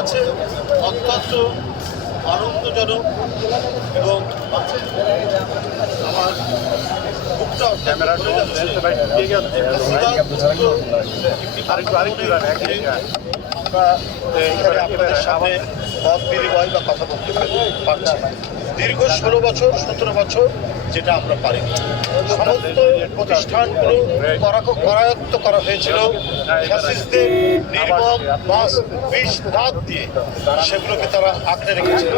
কাছে অত্যন্ত আনন্দজনক এবং আমার বুকটা ক্যামেরা আপনাদের সামনে পথ বিনিময় বা কথা বলতে পারছি। দীর্ঘ ষোলো বছর, সতেরো বছর যেটা আমরা পারি সমস্ত প্রতিষ্ঠানগুলো করা করায়ত্ত করা হয়েছিল। দিয়ে সেগুলোকে তারা আঁকড়ে রেখেছিল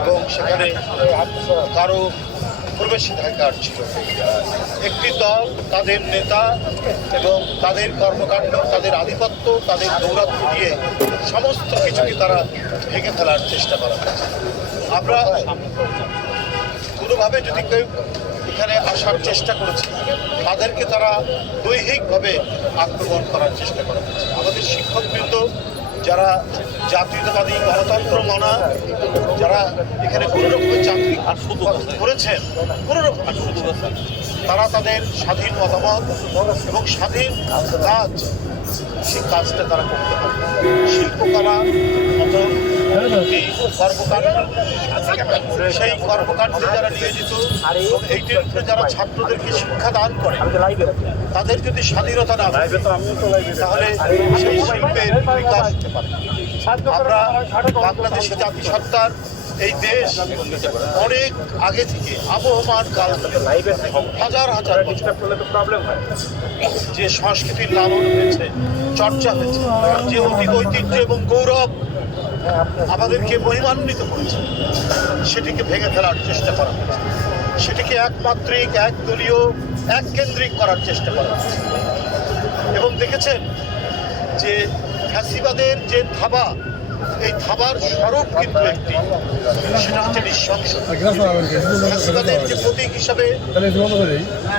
এবং সেখানে কারও প্রবেশাধিকার ছিল। একটি দল, তাদের নেতা এবং তাদের কর্মকাণ্ড, তাদের আধিপত্য, তাদের দৌরাত্ম দিয়ে সমস্ত কিছুকে তারা ভেঙে ফেলার চেষ্টা করা হয়েছে। আমরা কোনোভাবে যদি কেউ এখানে আসার চেষ্টা করেছে তাদেরকে তারা দৈহিকভাবে আক্রমণ করার চেষ্টা করা হয়েছে আমাদের শিক্ষকবৃন্দ যারা জাতীয়তাবাদী গণতন্ত্র মানা যারা এখানে কোনো রকমের চাকরি করেছেন কোনো করেছেন, তারা তাদের স্বাধীন মতামত এবং স্বাধীন কাজ সেই কাজটা তারা করতে পারে। শিল্পকলা মতো একটি কর্মকাণ্ড সেই কর্মকাণ্ডে যারা নিয়োজিত এইটির উপরে যারা ছাত্রদেরকে শিক্ষা দান করে, তাদের যদি স্বাধীনতা না থাকে, তাহলে সেই শিল্পের বিকাশ হতে পারে আমরা বাংলাদেশে জাতিসত্তার এই দেশ অনেক আগে থেকে আবহমান কাল হাজার হাজার যে সংস্কৃতির লালন হয়েছে, চর্চা হয়েছে, যে অতীত ঐতিহ্য এবং গৌরব আমাদেরকে মহিমান্বিত করেছে, সেটিকে ভেঙে ফেলার চেষ্টা করা হয়েছে। সেটিকে একমাত্রিক, একদলীয় এক কেন্দ্রিক করার চেষ্টা করা হয়েছে। এবং দেখেছেন যে ফ্যাসিবাদের যে থাবা এই থাবার স্বরূপ কিন্তু একটি যে প্রতীক হিসাবে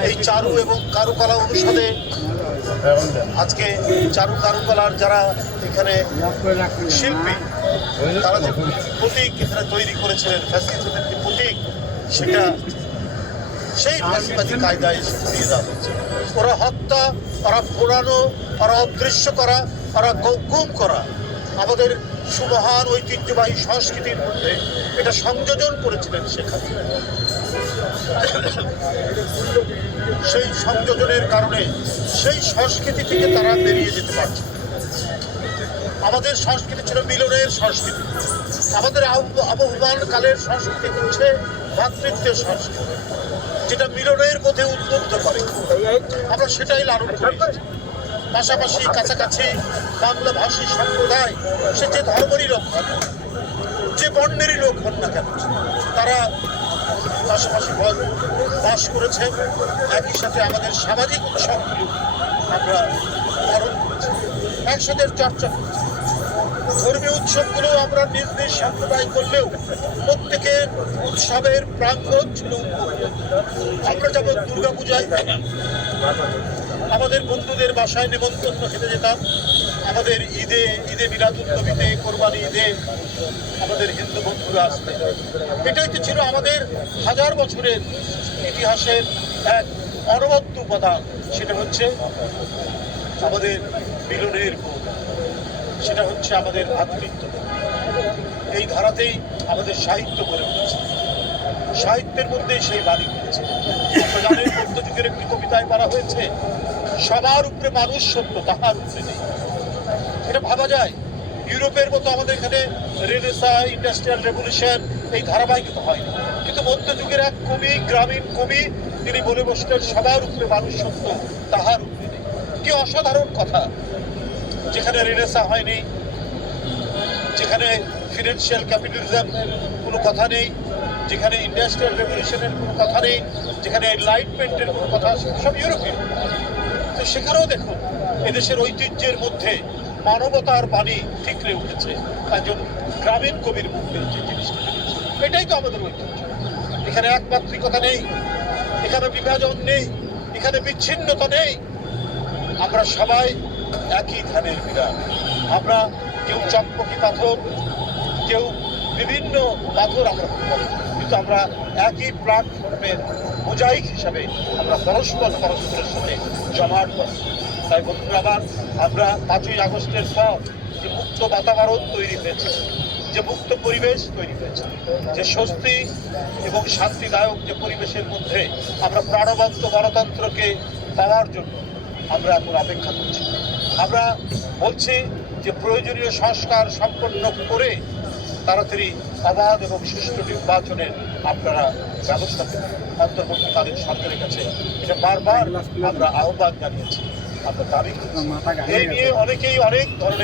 এই চারু এবং কারুকলা অনুষদে আজকে চারু কারুকলার যারা এখানে শিল্পী, তারা যে প্রতীক এখানে তৈরি করেছিলেন, ফ্যাসিবাদের যে প্রতীক, সেটা সেই ফ্যাসিবাদী কায়দায় দিয়ে দেওয়া হচ্ছে ওরা হত্যা, ওরা পোড়ানো ওরা অদৃশ্য করা, ওরা গুম করা, আমাদের সুমহান ঐতিহ্যবাহী সংস্কৃতির মধ্যে এটা সংযোজন করেছিলেন শেখ হাসিনা। সেই সংযোজনের কারণে সেই সংস্কৃতি থেকে তারা বেরিয়ে যেতে পারছে। আমাদের সংস্কৃতি ছিল মিলনের সংস্কৃতি। আমাদের আব- আবহমান কালের সংস্কৃতি হচ্ছে ভ্রাতৃত্বের সংস্কৃতি, যেটা মিলনের মধ্যে উদ্বুদ্ধ করে। আমরা সেটাই লালন করি পাশাপাশি কাছাকাছি বাংলা ভাষী সম্প্রদায়, সে যে ধর্মেরই লোক হন যে বর্ণেরই লোক হন না কেন, তারা পাশাপাশি বাস করেছে। একই সাথে আমাদের সামাজিক উৎসবগুলো আমরা পালন করেছি। একসাথে চর্চা ধর্মীয় উৎসবগুলো আমরা নিজ নিজ সম্প্রদায় করলেও প্রত্যেকের উৎসবের প্রাঙ্গণ ছিল আমরা যেমন দুর্গা পূজায় আমাদের বন্ধুদের বাসায় নেমন্তন্ন খেতে যেতাম। আমাদের ঈদে ঈদে মিলাদুল নবীতে কোরবানি ঈদে আমাদের হিন্দু বন্ধুরা আসতেন এটাই তো ছিল আমাদের হাজার বছরের ইতিহাসের এক অনবদ্য উপাদান। সেটা হচ্ছে আমাদের মিলনের সেটা হচ্ছে আমাদের ভ্রাতৃত্ব এই ধারাতেই আমাদের সাহিত্য গড়ে উঠেছে। সাহিত্যের মধ্যে সেই বাণী করেছে মধ্যযুগের একটি কবিতায় বলা হয়েছে, সবার উপরে মানুষ সত্য, তাহার উপরে নেই। এটা ভাবা যায়? ইউরোপের মতো আমাদের এখানে রেনেসা ইন্ডাস্ট্রিয়াল রেভলিউশন এই ধারাবাহিকতা হয় কিন্তু মধ্যযুগের এক কবি, গ্রামীণ কবি, তিনি বলে বসলেন, সবার উপরে মানুষ সত্য, তাহার উপরে নেই। কি অসাধারণ কথা! যেখানে রেনেসা হয়নি, যেখানে ফিনান্সিয়াল ক্যাপিটালিজমের কোনো কথা নেই যেখানে ইন্ডাস্ট্রিয়াল রেভলিউশনের কোনো কথা নেই, যেখানে এনলাইটমেন্টের কোনো কথা, সব ইউরোপীয় তো সেখানেও দেখুন, এদেশের ঐতিহ্যের মধ্যে মানবতার বাণী ঠিকরে উঠেছে। একজন গ্রামীণ কবির মুখে যে জিনিসটা। এটাই তো আমাদের ঐতিহ্য। এখানে একমাত্রিকতা নেই, এখানে বিভাজন নেই, এখানে বিচ্ছিন্নতা নেই। আমরা সবাই একই ধানের বিরাট আমরা কেউ চকমকি পাথর, কেউ বিভিন্ন পাথর আমরা কিন্তু আমরা একই প্ল্যাটফর্মের মোজাইক হিসাবে আমরা পরস্পর পরস্পরের সাথে জমাট করি। তাই বন্ধুরা আবার আমরা পাঁচই আগস্টের পর যে মুক্ত বাতাবরণ তৈরি হয়েছে, যে মুক্ত পরিবেশ তৈরি হয়েছে, যে স্বস্তি এবং শান্তিদায়ক যে পরিবেশের মধ্যে আমরা প্রাণবন্ত গণতন্ত্রকে পাওয়ার জন্য আমরা এখন অপেক্ষা করছি। আমরা বলছি যে প্রয়োজনীয় সংস্কার সম্পন্ন করে তাড়াতাড়ি অবাধ এবং সুষ্ঠু নির্বাচনের আপনারা ব্যবস্থা অন্তর্ভুক্ত তাদের সরকারের কাছে। এটা বারবার আমরা আহ্বান জানিয়েছি। আপনার দাবি এই নিয়ে অনেকেই অনেক ধরনের